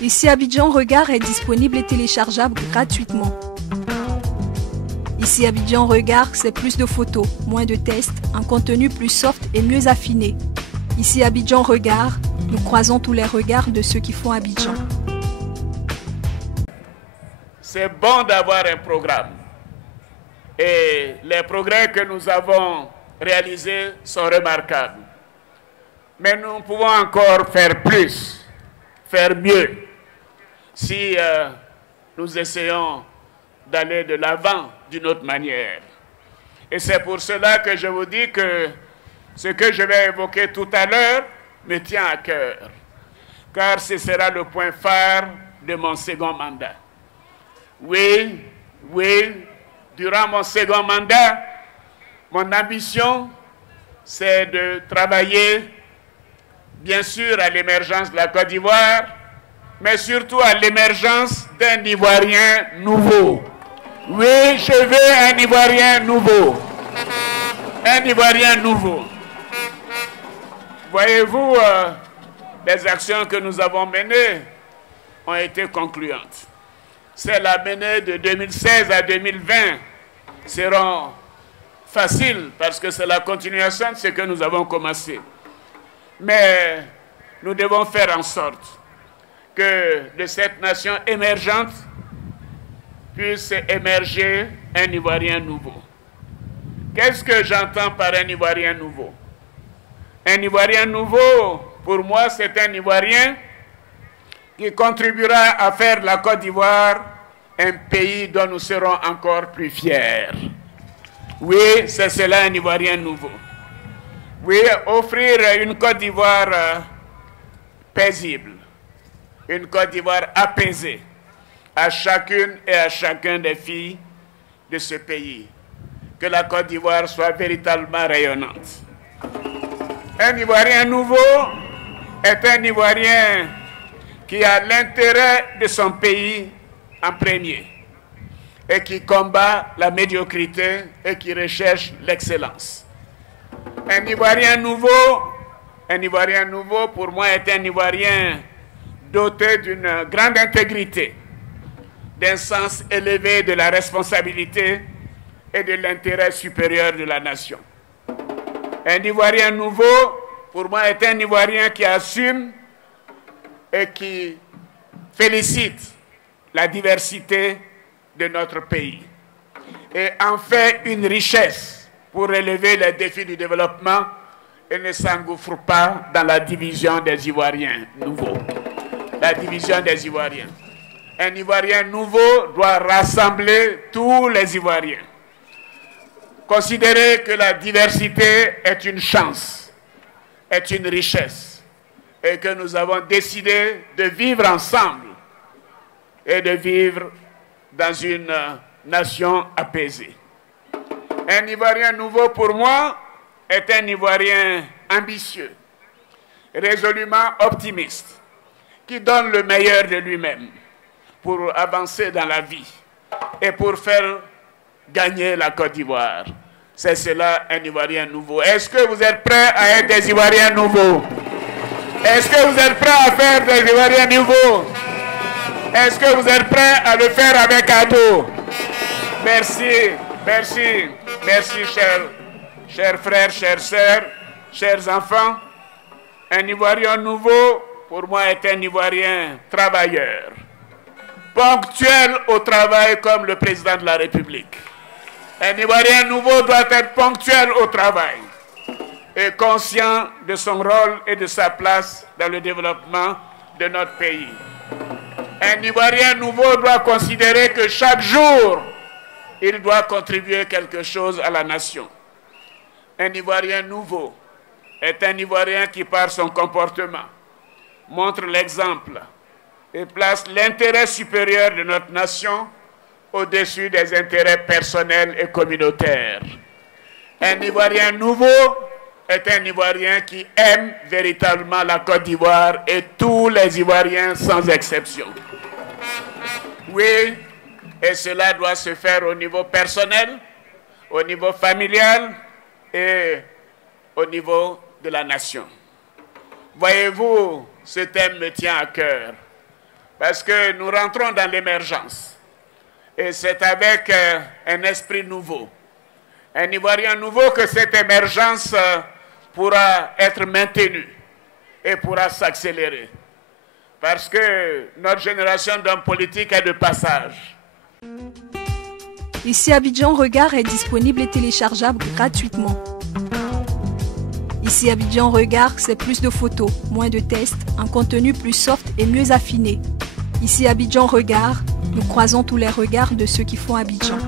Ici Abidjan Regard est disponible et téléchargeable gratuitement. Ici Abidjan Regard, c'est plus de photos, moins de tests, un contenu plus soft et mieux affiné. Ici Abidjan Regard, nous croisons tous les regards de ceux qui font Abidjan. C'est bon d'avoir un programme. Et les progrès que nous avons réalisés sont remarquables. Mais nous pouvons encore faire plus, faire mieux, si nous essayons d'aller de l'avant d'une autre manière. Et c'est pour cela que je vous dis que ce que je vais évoquer tout à l'heure me tient à cœur, car ce sera le point phare de mon second mandat. Oui, durant mon second mandat, mon ambition, c'est de travailler, bien sûr, à l'émergence de la Côte d'Ivoire, mais surtout à l'émergence d'un Ivoirien nouveau. Oui, je veux un Ivoirien nouveau. Un Ivoirien nouveau. Voyez-vous, les actions que nous avons menées ont été concluantes. Celles à mener de 2016 à 2020 seront faciles parce que c'est la continuation de ce que nous avons commencé. Mais nous devons faire en sorte que de cette nation émergente puisse émerger un Ivoirien nouveau. Qu'est-ce que j'entends par un Ivoirien nouveau? Un Ivoirien nouveau, pour moi, c'est un Ivoirien qui contribuera à faire de la Côte d'Ivoire un pays dont nous serons encore plus fiers. Oui, c'est cela un Ivoirien nouveau. Oui, offrir une Côte d'Ivoire paisible, une Côte d'Ivoire apaisée à chacune et à chacun des filles de ce pays. Que la Côte d'Ivoire soit véritablement rayonnante. Un Ivoirien nouveau est un Ivoirien qui a l'intérêt de son pays en premier et qui combat la médiocrité et qui recherche l'excellence. Un Ivoirien nouveau, pour moi, est un Ivoirien doté d'une grande intégrité, d'un sens élevé de la responsabilité et de l'intérêt supérieur de la nation. Un Ivoirien nouveau, pour moi, est un Ivoirien qui assume et qui félicite la diversité de notre pays et en fait une richesse pour relever les défis du développement et ne s'engouffre pas dans la division des Ivoiriens nouveaux. La division des Ivoiriens. Un Ivoirien nouveau doit rassembler tous les Ivoiriens. Considérer que la diversité est une chance, est une richesse, et que nous avons décidé de vivre ensemble et de vivre dans une nation apaisée. Un Ivoirien nouveau, pour moi, est un Ivoirien ambitieux, résolument optimiste, qui donne le meilleur de lui-même pour avancer dans la vie et pour faire gagner la Côte d'Ivoire. C'est cela un Ivoirien nouveau. Est-ce que vous êtes prêts à être des Ivoiriens nouveaux? Est-ce que vous êtes prêts à faire des Ivoiriens nouveaux? Est-ce que vous êtes prêts à le faire avec ado? Merci, merci, merci, chers frères, chères sœurs, chers enfants. Un Ivoirien nouveau, pour moi, est un Ivoirien travailleur, ponctuel au travail comme le président de la République. Un Ivoirien nouveau doit être ponctuel au travail et conscient de son rôle et de sa place dans le développement de notre pays. Un Ivoirien nouveau doit considérer que chaque jour, il doit contribuer quelque chose à la nation. Un Ivoirien nouveau est un Ivoirien qui, par son comportement, montre l'exemple et place l'intérêt supérieur de notre nation au-dessus des intérêts personnels et communautaires. Un Ivoirien nouveau est un Ivoirien qui aime véritablement la Côte d'Ivoire et tous les Ivoiriens sans exception. Oui, et cela doit se faire au niveau personnel, au niveau familial et au niveau de la nation. Voyez-vous, ce thème me tient à cœur parce que nous rentrons dans l'émergence. Et c'est avec un esprit nouveau, un Ivoirien nouveau que cette émergence pourra être maintenue et pourra s'accélérer. Parce que notre génération d'hommes politiques est de passage. Ici, Abidjan Regard est disponible et téléchargeable gratuitement. Ici, Abidjan Regard, c'est plus de photos, moins de tests, un contenu plus soft et mieux affiné. Ici, Abidjan Regard, nous croisons tous les regards de ceux qui font Abidjan.